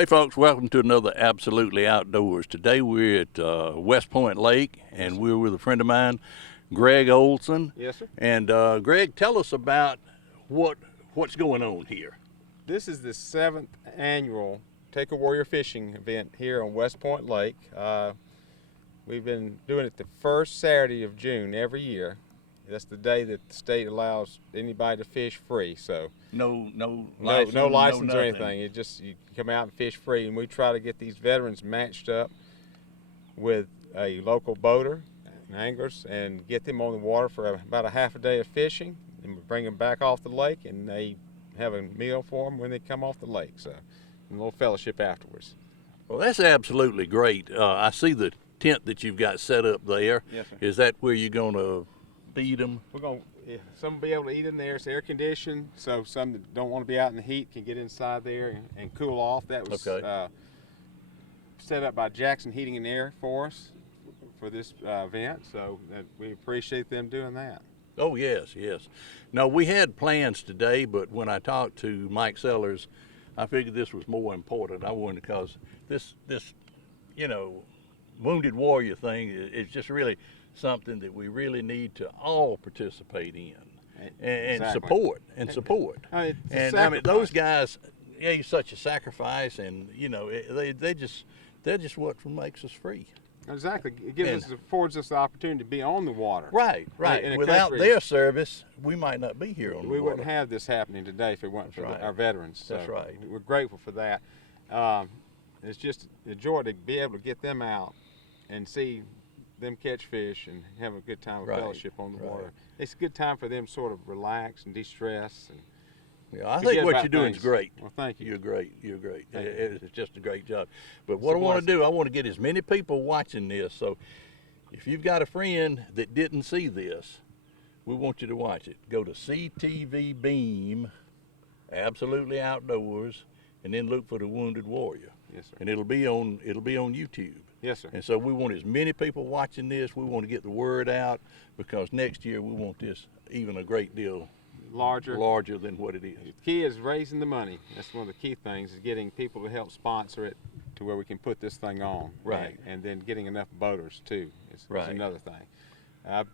Hey folks, welcome to another Absolutely Outdoors. Today we're at West Point Lake and we're with a friend of mine, Greg Olson. Yes, sir. And Greg, tell us about what's going on here. This is the 7th annual Take a Warrior fishing event here on West Point Lake. We've been doing it the first Saturday of June every year. That's the day that the state allows anybody to fish free. So No license or nothing. anything. It just, you come out and fish free, and we try to get these veterans matched up with a local boater and anglers and get them on the water for about a half a day of fishing, and we bring them back off the lake, and they have a meal for them when they come off the lake. So a little fellowship afterwards. Well, that's absolutely great. I see the tent that you've got set up there. Yes, sir. Is that where you're going to feed them? We're going to, some will be able to eat in there. It's air conditioned, so some that don't want to be out in the heat can get inside there and cool off. That was Okay. Set up by Jackson Heating and Air for us for this event, so we appreciate them doing that. Oh, yes. No, we had plans today, but when I talked to Mike Sellers, I figured this was more important. I wanted, because this Wounded Warrior thing is just really something that we really need to all participate in and Exactly. support It's and a I mean, those sacrifice. guys, it's such a sacrifice, and they're just what makes us free. Exactly. It affords us the opportunity to be on the water. Right. In a Without country- their service, we might not be here on the We water. wouldn't have this happening today if it wasn't for That's right. our veterans. So That's right. We're grateful for that. It's just a joy to be able to get them out and see them catch fish and have a good time of Right, fellowship on the right. water. It's a good time for them to sort of relax and de-stress. And Yeah, I forget think what about you're doing is things. great. Well, thank you. You're great. Thank you. It's just a great job. But It's what a I want to blessing. do, I want to get as many people watching this. So if you've got a friend that didn't see this, we want you to watch it. Go to CTV Beam, Absolutely Outdoors, and then look for the Wounded Warrior. Yes, sir. And it'll be on YouTube. Yes, sir. And so we want as many people watching this. We want to get the word out, because next year we want this even a great deal larger than what it is. The key is raising the money. That's one of the key things, is getting people to help sponsor it to where we can put this thing on. Right. And then getting enough boaters too is Right. another thing.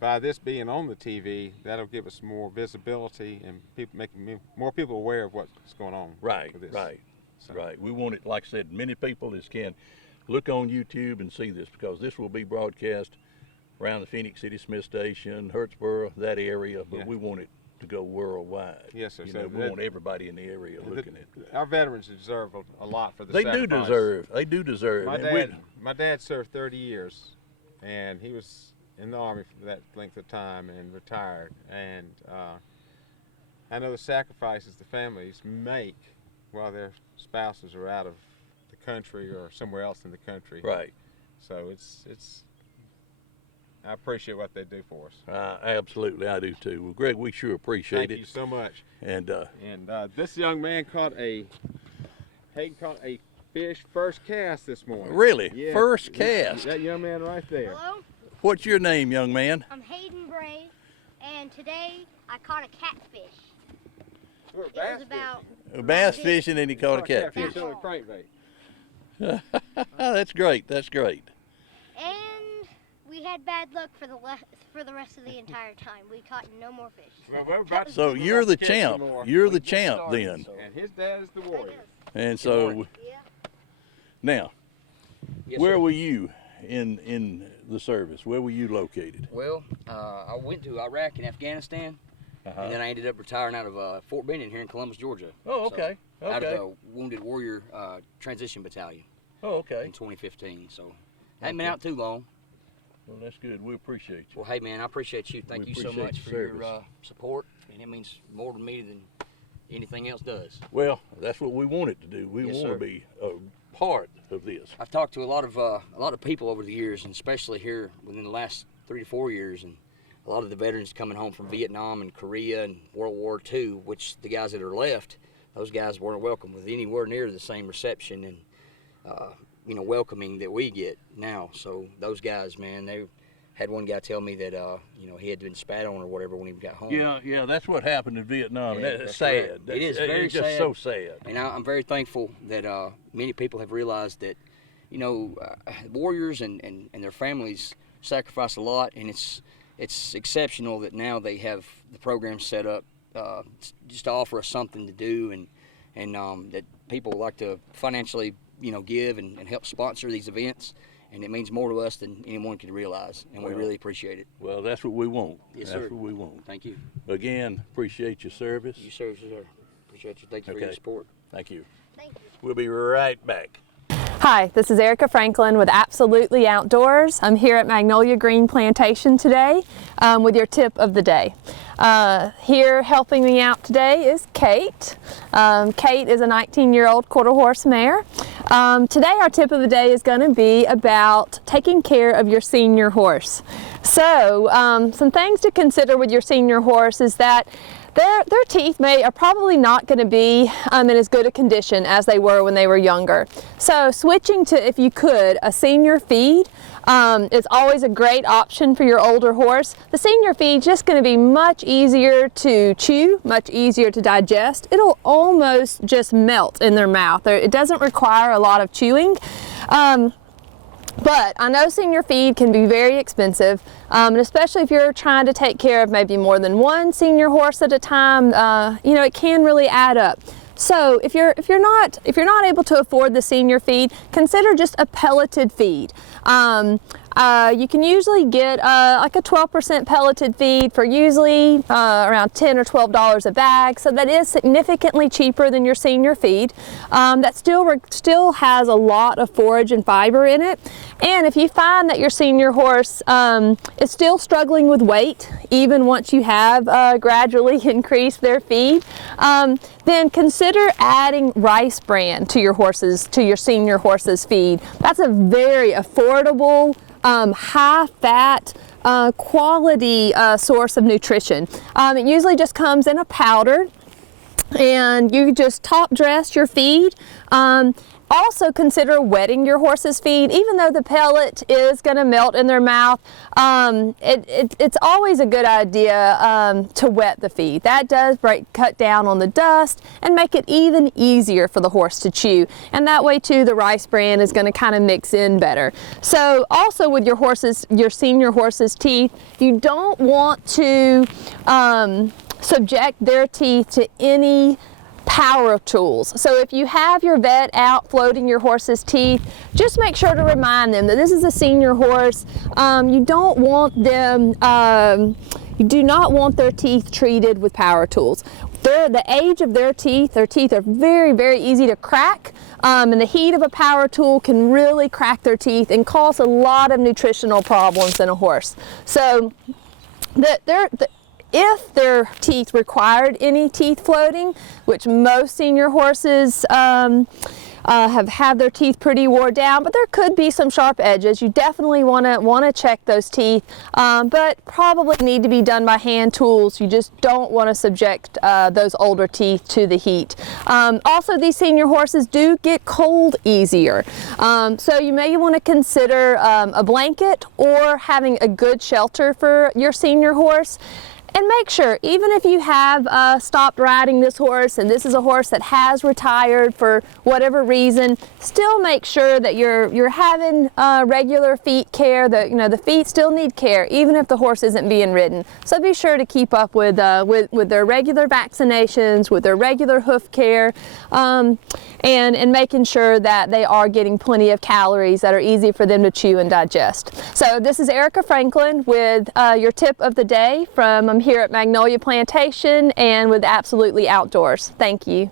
By this being on the TV, that'll give us more visibility and making more people aware of what's going on. Right, with this. right, So- right. We want it, like I said, many people as can look on YouTube and see this, because this will be broadcast around the Phoenix City Smith Station, Hurtsboro, that area, but Yeah. we want it to go worldwide. Yes, sir. You So know, we that- want everybody in the area looking at it. Our veterans deserve a lot for the They do sacrifice. deserve. They do deserve. My and we- dad served 30 years, and he was in the Army for that length of time and retired. And I know the sacrifices the families make while their spouses are out of the country or somewhere else in the country. Right. So I appreciate what they do for us. Absolutely, I do too. Well, Greg, we sure appreciate Thank it. you so much. And And this young man Hayden caught a fish first cast this morning. really, Yeah, first that- cast. That young man right there. Hello, What's your name, young man? I'm Hayden Brave, and today I caught a catfish. We're It was about Bass fishing, and he caught a catfish. Catfish on a crankbait. That's great. That's great. and we had bad luck for the rest of the entire time. We caught no more fish. Well, we're about to- So we're you're about the to catch some champ. more. You're the We just champ started, then. so- And his dad is the warrior. And so Yeah. now, Yes, where sir. were you in the service? Where were you located? Well, I went to Iraq and Afghanistan, and then I ended up retiring out of Fort Benning here in Columbus, Georgia. Oh, So, okay. Out Okay. of the Wounded Warrior Transition Battalion Oh, okay. in 2015. So I haven't been out too long. Well, that's good. We appreciate you. Well, hey man, I appreciate you. Thank We you so appreciate much your for your service. support, and it means more to me than anything else does. Well, that's what we want it to do. We Yes, want sir. to be a part of this. I've talked to a lot of people over the years, and especially here within the last 3 to 4 years, and a lot of the veterans coming home from Vietnam and Korea and World War II, which the guys that are left, those guys weren't welcome with anywhere near the same reception and welcoming that we get now. So those guys, man, had one guy tell me that you know, he had been spat on or whatever when he got home. Yeah, that's what happened in Vietnam. Yeah, That's right. sad. It is very it's just sad. so sad. And I'm very thankful that many people have realized that, you know, warriors and their families sacrifice a lot, and it's exceptional that now they have the program set up just to offer us something to do, and that people like to financially, you know, give and help sponsor these events. And it means more to us than anyone can realize, and we really appreciate it. Well, that's what we want. Yes, that's sir. what we want. Thank you. Again, appreciate your service. You, sir. Appreciate you. Thank you for your support. Thank you. Thank you. We'll be right back. Hi, this is Erica Franklin with Absolutely Outdoors. I'm here at Magnolia Green Plantation today with your tip of the day. Here helping me out today is Kate. Kate is a 19-year-old quarter horse mare. Today our tip of the day is going to be about taking care of your senior horse. So some things to consider with your senior horse is that their teeth are probably not going to be in as good a condition as they were when they were younger. So switching to, if you could, a senior feed is always a great option for your older horse. The senior feed is just going to be much easier to chew, much easier to digest. It'll almost just melt in their mouth. It doesn't require a lot of chewing. But I know senior feed can be very expensive, and especially if you're trying to take care of maybe more than one senior horse at a time, you know, it can really add up. So if you're not able to afford the senior feed, consider just a pelleted feed. You can usually get like a 12% pelleted feed for usually around $10 or $12 a bag, so that is significantly cheaper than your senior feed. That still has a lot of forage and fiber in it. And if you find that your senior horse is still struggling with weight, even once you have gradually increased their feed, then consider adding Rice Bran to your senior horse's feed. That's a very affordable, high-fat, quality source of nutrition. It usually just comes in a powder, and you just top dress your feed. Also consider wetting your horse's feed. Even though the pellet is going to melt in their mouth, it's always a good idea to wet the feed. That does cut down on the dust and make it even easier for the horse to chew. And that way too, the Rice Bran is going to kind of mix in better. So also with your senior horse's teeth, you don't want to subject their teeth to any power tools. So if you have your vet out floating your horse's teeth, just make sure to remind them that this is a senior horse. You don't want them, you do not want their teeth treated with power tools. The age of their teeth are very, very easy to crack, and the heat of a power tool can really crack their teeth and cause a lot of nutritional problems in a horse. So if their teeth required any teeth floating, which most senior horses have their teeth pretty wore down, but there could be some sharp edges. You definitely want to check those teeth, but probably need to be done by hand tools. You just don't want to subject those older teeth to the heat. Also, these senior horses do get cold easier, so you may want to consider a blanket or having a good shelter for your senior horse. And make sure, even if you have stopped riding this horse and this is a horse that has retired for whatever reason, still make sure that you're having regular feet care. The feet still need care, even if the horse isn't being ridden. So be sure to keep up with their regular vaccinations, with their regular hoof care, and making sure that they are getting plenty of calories that are easy for them to chew and digest. So this is Erica Franklin with your tip of the day from here at Magnolia Plantation and with Absolutely Outdoors. Thank you.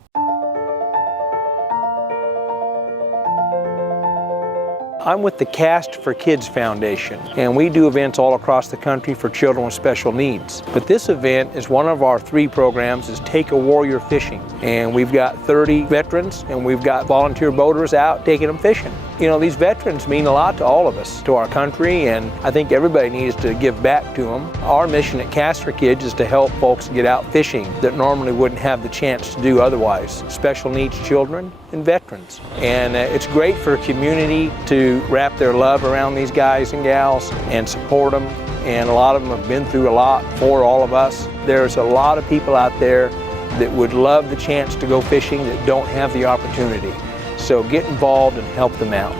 I'm with the Cast for Kids Foundation, and we do events all across the country for children with special needs. But this event is one of our 3 programs, is Take a Warrior Fishing. And we've got 30 veterans, and we've got volunteer boaters out taking them fishing. You know, these veterans mean a lot to all of us, to our country, and I think everybody needs to give back to them. Our mission at Cast for Kids is to help folks get out fishing that normally wouldn't have the chance to do otherwise. Special needs children and veterans. And it's great for a community to wrap their love around these guys and gals and support them. And a lot of them have been through a lot for all of us. There's a lot of people out there that would love the chance to go fishing that don't have the opportunity. So get involved and help them out.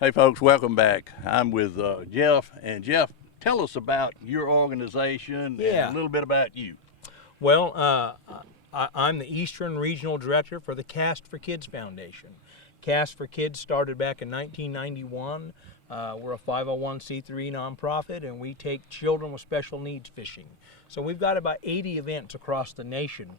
Hey folks, welcome back. I'm with Jeff, and Jeff, tell us about your organization and a little bit about you. Well, I'm the Eastern Regional Director for the Cast for Kids Foundation. Cast for Kids started back in 1991. We're a 501c3 nonprofit, and we take children with special needs fishing. So we've got about 80 events across the nation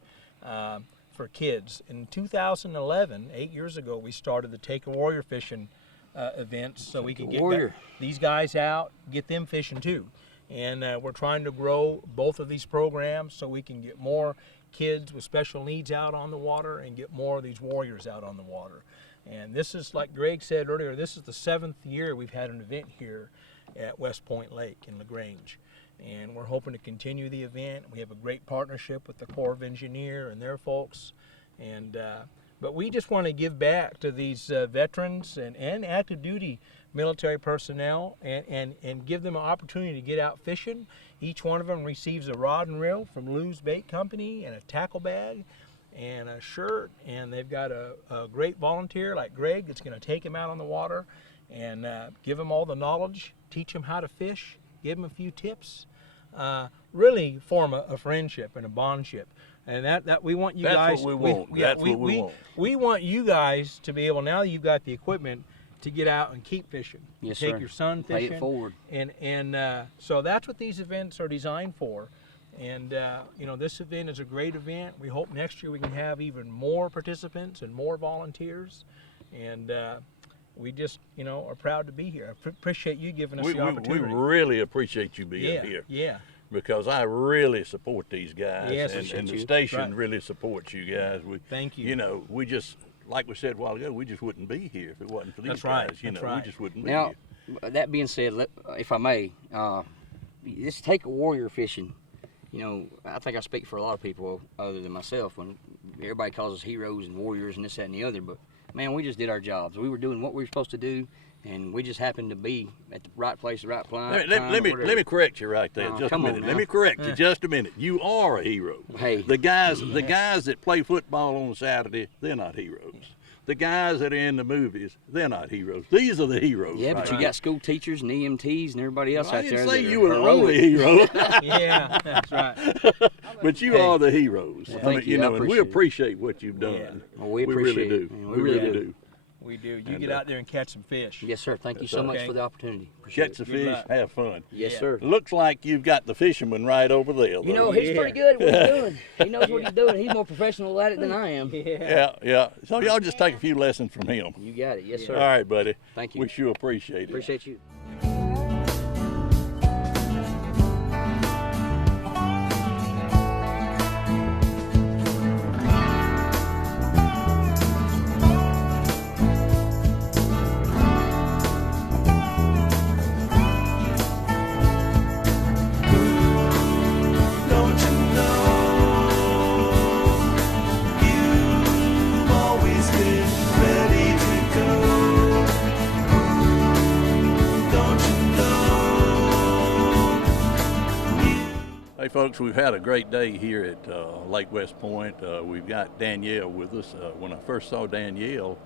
for kids. In 2011, 8 years ago, we started the Take a Warrior fishing events so we could get these guys out, get them fishing too. And we're trying to grow both of these programs so we can get more kids with special needs out on the water and get more of these warriors out on the water. And this is, like Greg said earlier, this is the 7th year we've had an event here at West Point Lake in LaGrange. And we're hoping to continue the event. We have a great partnership with the Corps of Engineers and their folks. And but we just want to give back to these veterans and active duty military personnel and give them an opportunity to get out fishing. Each one of them receives a rod and reel from Lou's Bait Company and a tackle bag and a shirt, and they've got a great volunteer like Greg that's going to take them out on the water and give them all the knowledge, teach them how to fish, give them a few tips, really form a friendship and a bondship. And that we want you guys. That's what we want. That's what we want. We want you guys to be able, now that you've got the equipment, to get out and keep fishing. Yes, Take sir. your son fishing. Pay it forward. And so that's what these events are designed for. And you know, this event is a great event. We hope next year we can have even more participants and more volunteers. And we just, you know, are proud to be here. I appreciate you giving us the opportunity. We really appreciate you being here. Yeah. Because I really support these guys, Yes, and the you. station Right. really supports you guys. Thank you. You know, we just, like we said a while ago, we just wouldn't be here if it wasn't for these That's right. guys. You That's know, right. we just wouldn't be Now, here. that being said, if I may, this Take a Warrior fishing, you know, I think I speak for a lot of people other than myself when everybody calls us heroes and warriors and this, that, and the other, but man, we just did our jobs. We were doing what we were supposed to do, and we just happened to be at the right place, the right time. Let me correct you right there, just a come on minute. now. Let me correct you just a minute. You are a hero. Hey. The guys that play football on Saturday, they're not heroes. The guys that are in the movies, they're not heroes. These are the heroes. Yeah, but you got school teachers and EMTs and everybody else I out there. didn't say that you are were the heroic. only hero. Yeah, that's right. But you are the heroes. Well, I thank mean, you. I and we appreciate it. appreciate what you've done. Yeah. Well, we really appreciate do. it, man. We really do. We do. You get out there and catch some fish. Yes, sir. Thank you That's so much okay. for the opportunity. Appreciate Catch the it. Good fish, luck. have fun. Yes, Yeah. sir. Looks like you've got the fisherman right over there. You know, though. he's pretty good at what he's doing. He knows what he's doing. He's more professional at it than I am. Yeah. So y'all just take a few lessons from him. You got it. Yes, sir. All right, buddy. Thank you. We sure appreciate it. Appreciate you. Don't you know you've always been ready to go? Don't you know? Hey, folks, we've had a great day here at Lake West Point. We've got Danielle with us. When I first saw Danielle,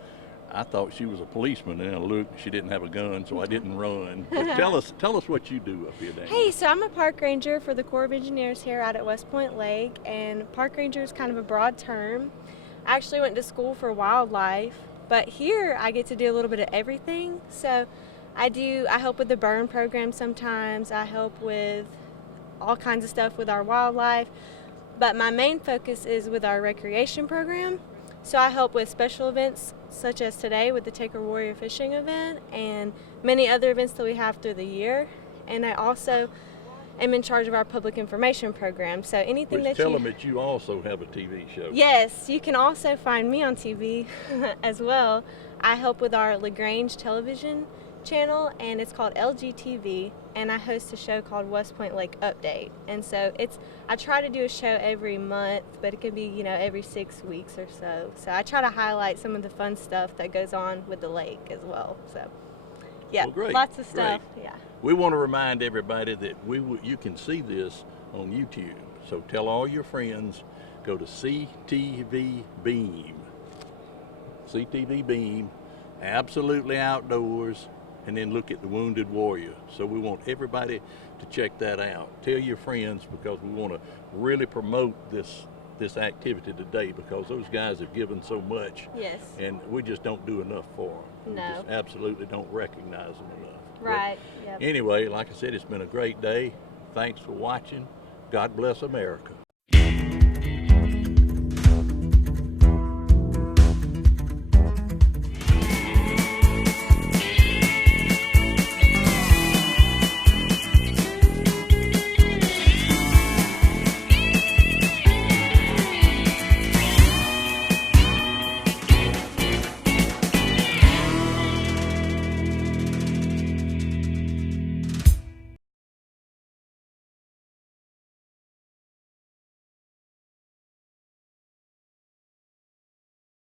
I thought she was a policeman, and I looked, she didn't have a gun, so I didn't run. But tell us what you do up here, Danielle. Hey, so I'm a park ranger for the Corps of Engineers here out at West Point Lake, and park ranger is kind of a broad term. I actually went to school for wildlife, but here I get to do a little bit of everything. So I help with the burn program sometimes, I help with all kinds of stuff with our wildlife, but my main focus is with our recreation program. So I help with special events such as today with the Take a Warrior fishing event and many other events that we have through the year. And I also am in charge of our public information program. So anything Which that tell you them that you also have a TV show. Yes, you can also find me on TV as well. I help with our LaGrange television channel, and it's called LGTV, and I host a show called West Point Lake Update. And so I try to do a show every month, but it could be, every 6 weeks or so. So I try to highlight some of the fun stuff that goes on with the lake as well. So yeah, Well, great, lots of stuff. great. Yeah. We want to remind everybody that you can see this on YouTube. So tell all your friends, go to CTV Beam. CTV Beam, absolutely outdoors, and then look at the Wounded Warrior. So we want everybody to check that out. Tell your friends, because we want to really promote this activity today, because those guys have given so much. Yes. And we just don't do enough for them. No. We just absolutely don't recognize them enough. But Right. Yep. anyway, like I said, it's been a great day. Thanks for watching. God bless America.